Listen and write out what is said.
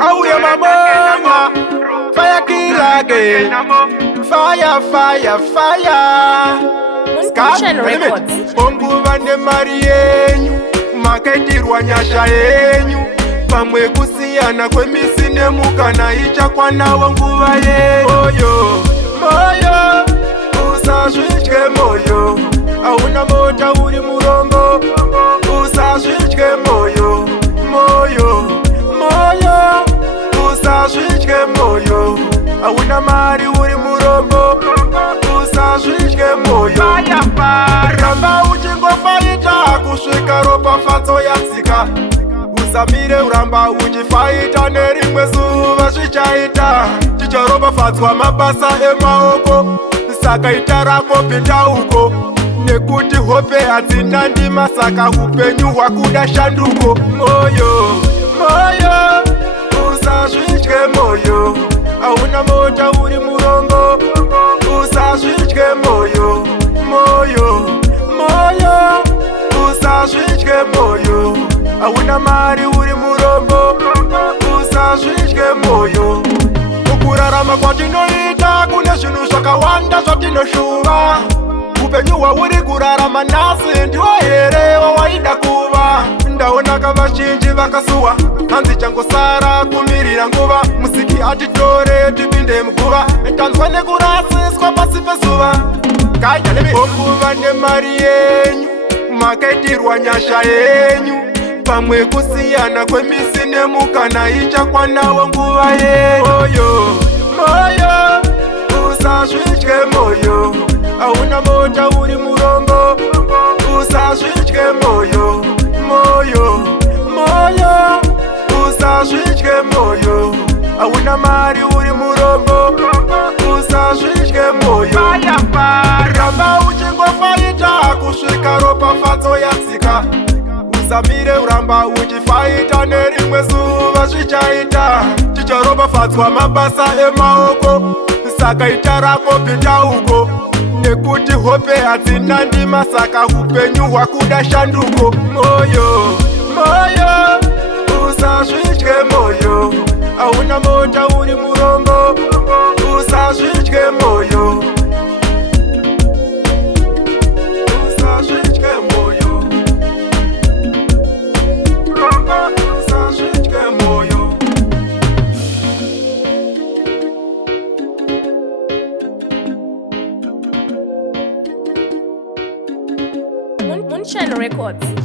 Auya mamona, Firekiller again. Fire, fire, fire. Moyo Records. Onguva nemari yenyu, makaitirwa nyasha yenyu. Pamwe kusiyana kwemisi nemukana ichakwanawo nguva yenyu. Moyo, moyo, usazvidye moyo. Auna mota uri murongo, usazvidye moyo. Moyo, moyo, usazvidye moyo. Auna mari uri murombo, usazvidye moyo. Ramba uchingofaita kusvika ropa fatso yatsika. Usamire uramba uchifaita nerimwe zuva zvichaita. Chicharopa fatswa mabasa emaoko, saka ita rako pinda uko. Nekuti hope hadzina ndima, saka upenyu hwakuda shanduko. Moyo, moyo, usazvidye moyo. Auna mota uri murongo, usazvidye moyo. Moyo, moyo, usazvidye moyo. Auna mari uri murombo, usazvidye moyo. Mukurarama kwatinoita kune zvinhu zvakawanda zvatinoshuva. Upenyu hwauri kurarama nhasi ndiwo here wawaida kuva. Ndaona vazhinji vakasuwa, hanzi changosara kumirira nguva. Musiki atitore tipinde muguva, tanzwa nekurasiswa pasi pezuva. Onguva nemari yenyu, makaitirwa nyasha yenyu. Pamwe kusiyana kwemisi nemukana ichakwanawo nguva yenyu. Moyo, moyo, usazvidye moyo. Auna mota uri murongo, usazvidye moyo. Moyo, moyo, usazvidye moyo. Auna mari uri murombo, usazvidye moyo. Ramba uchingofaita kusvika ropa fatso yatsika. Usamire uramba uchifaita nerimwe zuva zvichaita. Chicharopa fatswa mabasa emaoko, saka ita rako pinda uko. Nekuti hope hadzina ndima, saka upenyu hwakuda shanduko. Moyo, moyo, usazvidye moyo. Auna mota uri murongo, usazvidye moyo. Usazvidye moyo. Usazvidye moyo. Moyo Records.